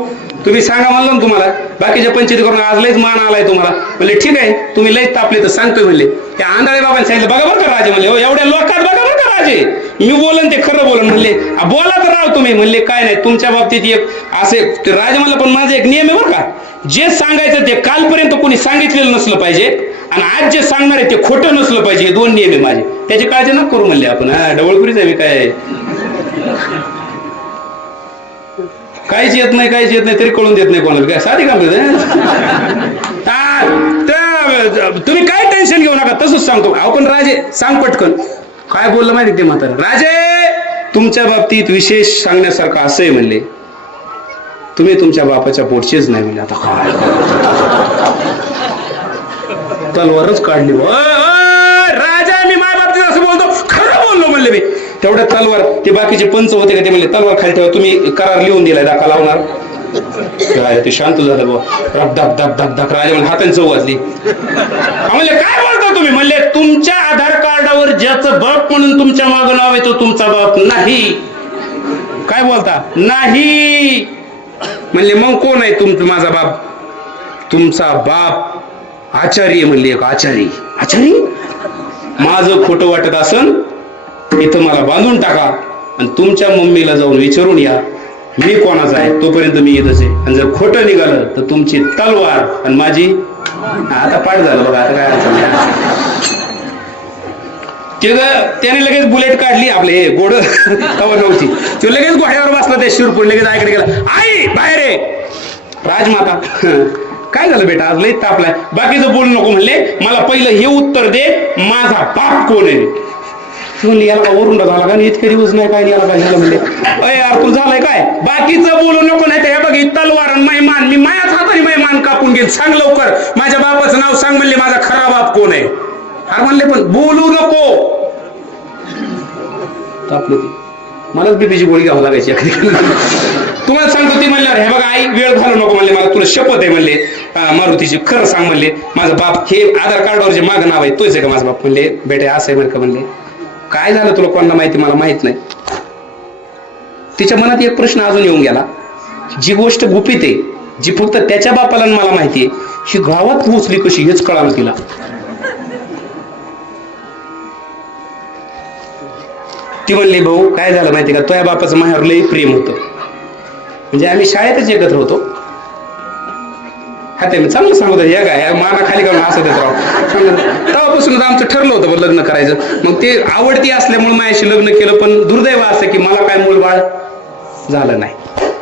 तुम्ही सांगा म्हणलं ना तुम्हाला बाकीच्या पंचायती करून आज लयच मान आलाय तुम्हाला. म्हणले ठीक आहे तुम्ही लयच तापले तर सांगतोय. म्हणले त्या आंधळे बाबांनी सांगितलं बघा बरं का राजे. म्हणले हो एवढ्या लोकात बघा बरं का राजे, मी बोलन ते खरं बोलन. म्हणले बोला तर राव तुम्ही. म्हणले काय नाही तुमच्या बाबतीत एक असे राजे म्हणलं पण माझा एक नियम आहे बरं का, जे सांगायचं ते कालपर्यंत कोणी सांगितलेलं नसलं पाहिजे, आणि आज जे सांगणार आहे ते खोटं नसलं पाहिजे. हे 2 नियम आहे माझे, त्याची काळजी नको करू. म्हणले आपण डवळपुरीच आहे मी काय काहीच येत नाही तरी कळून देत नाही कोणाला. काय साधी काम तुम्ही काय टेन्शन घेऊ नका. तसंच सांगतो आपण राजे सांग पटकन. काय बोललं माहिती ते म्हातारा? राजे तुमच्या बाबतीत विशेष सांगण्यासारखं असं आहे. म्हणले तुम्ही तुमच्या बापाच्या पोटचेच नाही. म्हणजे आता काय तलवारच काढली. राजा मी माझ्या बाबतीत असं बोलतो खरं बोललो म्हणले मी. तेवढ्या तलवार ते बाकीचे पंच होते का ते म्हणले तलवार खाली ठेवा, तुम्ही करार लिहून दिलाय धक्का लावणार. ते शांत झालं बा. धक धक धक धक राजा म्हणजे हाताने चव वाजली. म्हणले काय बोलता तुम्ही? म्हणले तुमच्या आधार कार्डावर ज्याचं बाप म्हणून तुमच्या मागं नाव आहे तो तुमचा बाप नाही. काय बोलता? नाही. म्हणले मग कोण आहे तुमचा माझा बाप? तुमचा बाप आचार्य म्हणले. एक आचार्य. आचार्य माझं खोटं वाटत असन इथं मला बांधून टाका आणि तुमच्या मम्मीला जाऊन विचारून या मी कोणाचा आहे, तोपर्यंत मी येतच आहे. आणि जर खोटं निघालं तर तुमची तलवार आणि माझी. आता पाठ झालं बघा. आता काय अडचण ते त्याने लगेच बुलेट काढली. आपले हे गोड तवा नव्हती. तो लगेच घोड्यावर बसला. त्या शिरपूर लगेच आईकडे गेला. आई बाहेर आहे. राजमाता काय झालं बेटा, आज लई तापलाय. बाकीचं बोलू नको म्हणले. मला पहिलं हे उत्तर दे, माझा बाप कोण आहे. म्हणले याला का वरून झाला का, इतके दिवस नाही काय याला काय झालं. म्हणले अय यार तू झालंय काय, बाकीचं बोलू नको. नाही तर हे बघ ही तलवार मान मी मायाच हाताने मान कापून घेईन. सांग लवकर माझ्या बापाचं नाव सांग. म्हणले माझा खरा बाप कोण आहे. अरे म्हणले पण बोलू नको. तापलं ते. मलाच बीपीची गोळी घ्यावं लागायची. तुम्हाला सांगतो ती म्हणल्यावर हे बघा आई वेळ घालू नको म्हणले. मला तुला शपथ आहे म्हणले मारुतीची, खरं सांग म्हणले माझा बाप हे आधार कार्डवर जे माझं नाव आहे तोच आहे का माझा बाप. म्हणले बेटे असं आहे बरं का. म्हणले काय झालं तुला कोणाला माहिती, मला माहित नाही. तिच्या मनात एक प्रश्न अजून येऊन गेला. जी गोष्ट गुपित आहे, जी फक्त त्याच्या बापाला मला माहिती आहे, ही गावात पोहोचली कशी हेच कळालं तिला. ती म्हणली भाऊ काय झालं माहिती का, तुझ्या बापाचं माझ्यावर लई प्रेम होतं. म्हणजे आम्ही शाळेतच एकत्र होतो. हा ते चांगलं सांगतो या काय माना खाली काढून असं देत राव. तेव्हापासून आमचं ठरलं होतं लग्न करायचं. मग ते आवडती असल्यामुळे माझ्याशी लग्न केलं. पण दुर्दैव असं की मला काय मूलबाळ झालं नाही.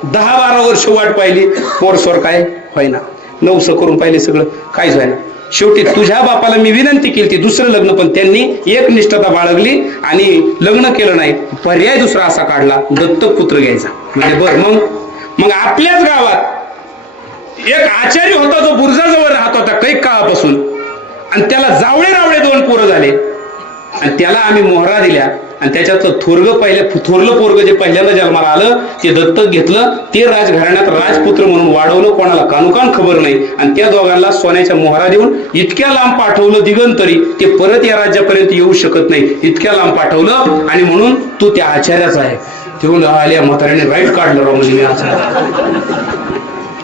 10-12 वर्ष वाट पाहिली, पोरसोर काय व्हायना. 9 करून पाहिले सगळं काहीच व्हायना. शेवटी तुझ्या बापाला मी विनंती केली ती दुसरं लग्न, पण त्यांनी एक निष्ठता बाळगली आणि लग्न केलं नाही. पर्याय दुसरा असा काढला दत्तक पुत्र घ्यायचा. म्हणजे बर मग आपल्याच गावात एक आचार्य होता जो बुर्जाजवळ राहत होता कैक काळापासून, आणि त्याला जावळे रावळे 2 पोरं झाले आणि त्याला आम्ही मोहरा दिल्या. आणि त्याच्यात थोरलं पोरग जे पहिल्यांदा जन्माला आलं ते दत्तक घेतलं. ते राजघराण्यात राजपुत्र म्हणून वाढवलं. कोणाला कानोकान खबर नाही. आणि त्या दोघांना सोन्याच्या मोहरा देऊन इतक्या लांब पाठवलं दिगंतरी, ते परत या राज्यापर्यंत येऊ शकत नाही इतक्या लांब पाठवलं. आणि म्हणून तू त्या आचार्याचा आहे. तेवढं आल्या म्हाताऱ्याने राईट काढलं राव. म्हणजे मी आचार्य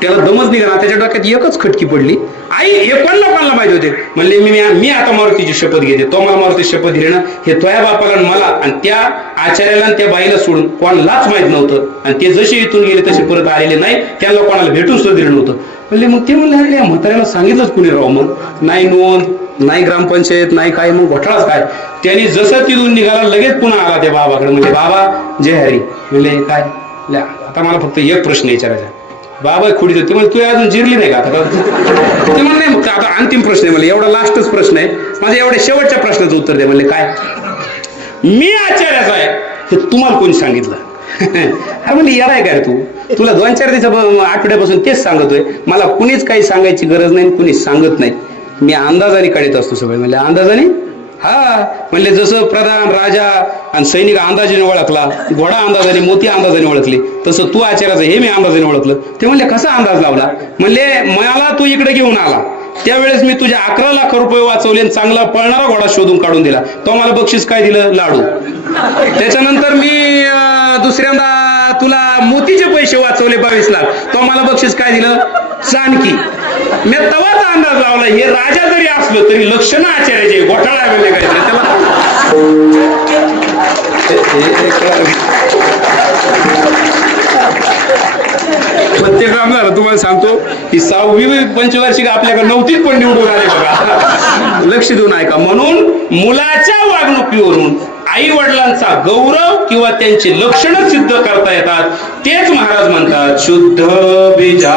त्याला दमच निघाला. त्याच्या डोक्यात एकच खटकी पडली. आई हे पण लोकांना माहिती होते. म्हणले मी आता मारुतीची शपथ घेते. तो मला मारुतीची शपथ दिली ना, हे तुझ्या बापाला मला आणि त्या आचार्याला आणि त्या बाईला सोडून कोणालाच माहित नव्हतं. आणि ते जसे इथून गेले तसे परत आलेले नाही. त्यांना कोणाला भेटून सुद्धा दिलं नव्हतं. म्हणले मग ते म्हणले या म्हाताऱ्याला सांगितलंच कुणी राव. मग नाही नोंद नाही ग्रामपंचायत नाही काय, मग घोटाळाच काय. त्यांनी जसं तिथून निघाला लगेच पुन्हा आला त्या बाबाकडे. म्हणजे बाबा जय हरी. म्हणले काय आता मला फक्त एक प्रश्न विचारायचा. बाबा खुडी ते म्हणजे तू अजून जिरली नाही का आता. ते म्हणले मग आता अंतिम प्रश्न आहे. मला एवढा लास्टच प्रश्न आहे माझ्या, एवढ्या शेवटच्या प्रश्नाचं उत्तर दे. म्हणले काय, मी आचार्याचा आहे हे तुम्हाला कोणी सांगितलं. अरे म्हणजे येणार आहे काय तू, तुला 2-4 आठवड्यापासून तेच सांगतोय. मला कुणीच काही सांगायची गरज नाही, कुणीच सांगत नाही. मी अंदाजाने काढत असतो सगळे. म्हणजे अंदाजाने हा म्हणले जसं प्रधान राजा आणि सैनिक अंदाजाने ओळखला, घोडा अंदाजाने मोती अंदाजाने ओळखली, तसं तू आचार्याचं हे मी अंदाजाने ओळखलं. ते म्हणले कसा अंदाज लावला. म्हणले मला तू इकडे घेऊन आला त्यावेळेस मी तुझे 11 लाख रुपये वाचवले आणि चांगला पळणारा घोडा शोधून काढून दिला. तो मला बक्षीस काय दिलं, लाडू. त्याच्यानंतर मी दुसऱ्यांदा तुला मोतीचे पैसे वाचवले 22 लाख, तो मला बक्षीस काय दिलं, चाणकी. मी तवाच अंदाज लावला हे राजा जरी असलो तरी लक्षण आचार्याचे घोटाळा वगैरे काय त्याला. प्रत्येक रामदार तुम्हाला सांगतो की 6वी पंचवार्षिक आपल्याकडे नव्हतीच पण निवडून आले बघा. लक्ष देऊन ऐका. म्हणून मुलाच्या वागणुकीवरून आई वडिलांचा गौरव किंवा त्यांची लक्षणं सिद्ध करता येतात. तेच महाराज म्हणतात शुद्ध बीजा